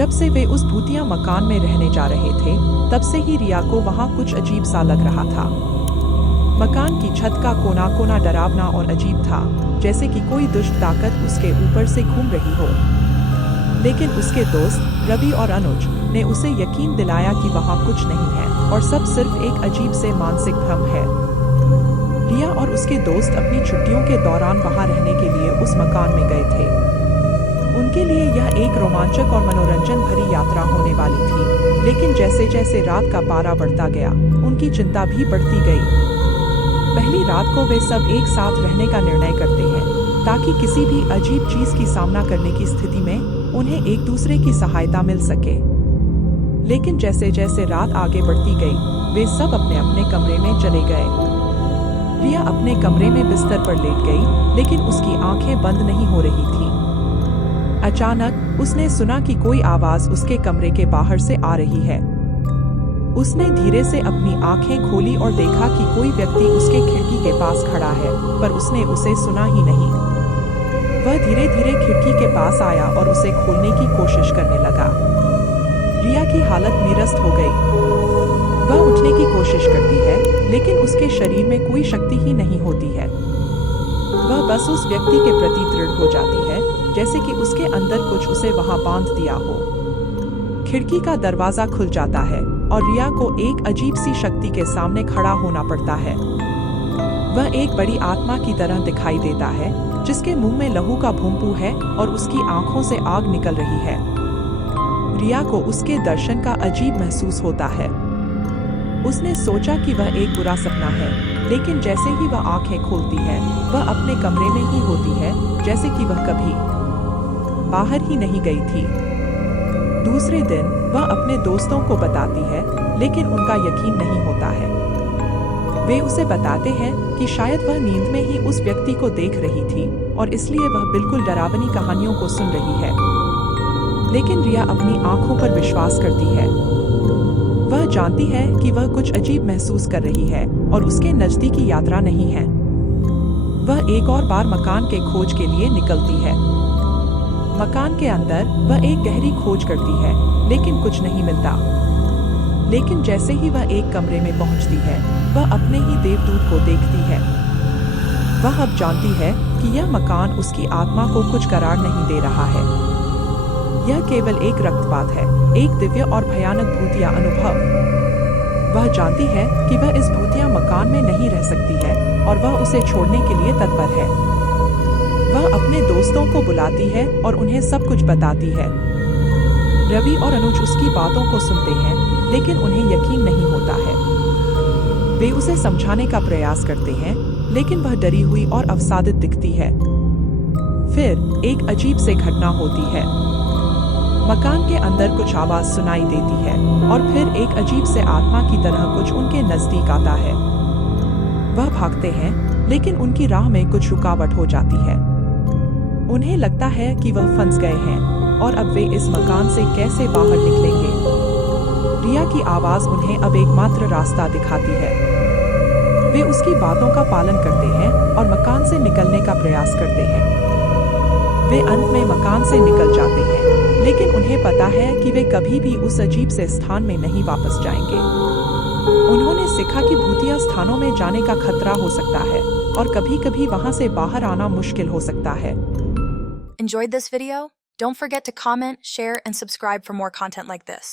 जब से वे उस भूतिया मकान में रहने जा रहे थे, तब से ही रिया को वहाँ कुछ अजीब सा लग रहा था। मकान की छत का कोना कोना डरावना और अजीब था, जैसे कि कोई दुष्ट ताकत उसके ऊपर से घूम रही हो। लेकिन उसके दोस्त रवि और अनुज ने उसे यकीन दिलाया कि वहाँ कुछ नहीं है और सब सिर्फ एक अजीब से मानसिक भ्रम है। रिया और उसके दोस्त अपनी छुट्टियों के दौरान वहाँ रहने के लिए उस मकान में गए थे। उनके लिए यह एक रोमांचक और मनोरंजन भरी यात्रा होने वाली थी, लेकिन जैसे जैसे रात का पारा बढ़ता गया, उनकी चिंता भी बढ़ती गई। पहली रात को वे सब एक साथ रहने का निर्णय करते हैं, ताकि किसी भी अजीब चीज की सामना करने की स्थिति में उन्हें एक दूसरे की सहायता मिल सके। लेकिन जैसे जैसे रात आगे बढ़ती गई, वे सब अपने अपने कमरे में चले गए। रिया अपने कमरे में बिस्तर पर लेट गई, लेकिन उसकी आंखें बंद नहीं हो रही थी। अचानक उसने सुना कि कोई आवाज उसके कमरे के बाहर से आ रही है। उसने धीरे से अपनी आंखें खोली और देखा कि कोई व्यक्ति उसके खिड़की के पास खड़ा है, पर उसने उसे सुना ही नहीं। वह धीरे धीरे खिड़की के पास आया और उसे खोलने की कोशिश करने लगा। रिया की हालत निरस्त हो गई। वह उठने की कोशिश करती है, लेकिन उसके शरीर में कोई शक्ति ही नहीं होती है। वह बस उस व्यक्ति के प्रति दृढ़ हो जाती है, जैसे कि उसके अंदर कुछ उसे वहां बांध दिया हो। खिड़की का दरवाजा खुल जाता है और रिया को एक अजीब सी शक्ति के सामने खड़ा होना पड़ता है। वह एक बड़ी आत्मा की तरह दिखाई देता है, जिसके मुंह में लहू का भूंपू है और उसकी आंखों से आग निकल रही है। रिया को उसके दर्शन का अजीब महसूस होता है। उसने सोचा कि वह एक बुरा सपना है, लेकिन जैसे ही वह आंखें खोलती है, वह अपने कमरे में ही होती है, जैसे कि वह कभी बाहर ही नहीं गई थी। दूसरे दिन वह अपने दोस्तों को बताती है, लेकिन उनका यकीन नहीं होता है। वे उसे बताते हैं कि शायद वह नींद में ही उस व्यक्ति को देख रही थी और इसलिए वह बिल्कुल डरावनी कहानियों को सुन रही है। लेकिन रिया अपनी आंखों पर विश्वास करती है। वह जानती है कि वह कुछ अजीब महसूस कर रही है और उसके नजदीकी यात्रा नहीं है। वह एक और बार मकान के खोज के लिए निकलती है। मकान के अंदर वह एक गहरी खोज करती है, लेकिन कुछ नहीं मिलता। लेकिन जैसे ही वह एक कमरे में पहुंचती है, वह अपने ही देवदूत को देखती है। वह अब जानती है कि यह मकान उसकी आत्मा को कुछ करार नहीं दे रहा है। यह केवल एक रक्तपात है, एक दिव्य और भयानक भूतिया अनुभव। वह जानती है कि वह इस भूतिया मकान में नहीं रह सकती है और वह उसे छोड़ने के लिए तत्पर है। वह अपने दोस्तों को बुलाती है और उन्हें सब कुछ बताती है। रवि और अनुज उसकी बातों को सुनते हैं, लेकिन उन्हें यकीन नहीं होता है। वे उसे समझाने का प्रयास करते हैं, लेकिन वह डरी हुई और अवसादित दिखती है। फिर एक अजीब से घटना होती है। मकान के अंदर कुछ आवाज सुनाई देती है और फिर एक अजीब से आत्मा की तरह कुछ उनके नजदीक आता है। वह भागते हैं, लेकिन उनकी राह में कुछ रुकावट हो जाती है। उन्हें लगता है कि वह फंस गए हैं और अब वे इस मकान से कैसे बाहर निकलेंगे। रिया की आवाज उन्हें अब एकमात्र रास्ता दिखाती है। वे उसकी बातों का पालन करते हैं और मकान से निकलने का प्रयास करते हैं। वे अंत में मकान से निकल जाते हैं, लेकिन उन्हें पता है कि वे कभी भी उस अजीब से स्थान में नहीं वापस जाएंगे। उन्होंने सीखा कि भूतिया स्थानों में जाने का खतरा हो सकता है और कभी-कभी वहां से बाहर आना मुश्किल हो सकता है। Enjoyed this video? Don't forget to comment, share, and subscribe for more content like this.